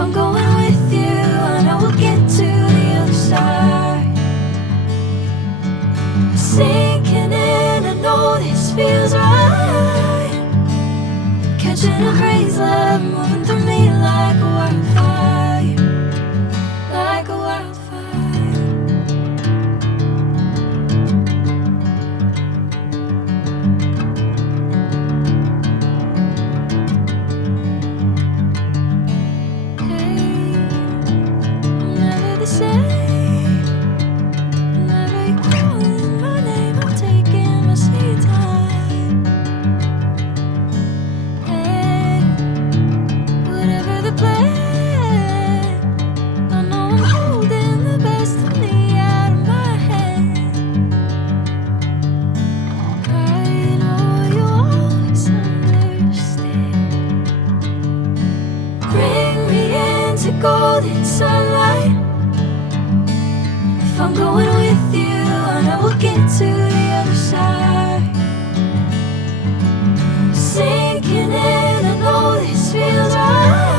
I'm going with you, I know we'll get to the other side. Sinking in, I know this feels right. Catching a crazy love, moving through me like a wildfire, like a wildfire. Hey, I'm never the same. Whenever you're calling my name, I'm taking my sweet time. Hey, whatever the plan, I know I'm holding the best of me out of my hand. I know you always understand. Bring me into golden sunlight. If I'm going with you, I know we'll get to the other side. Sinking in, I know this feels right.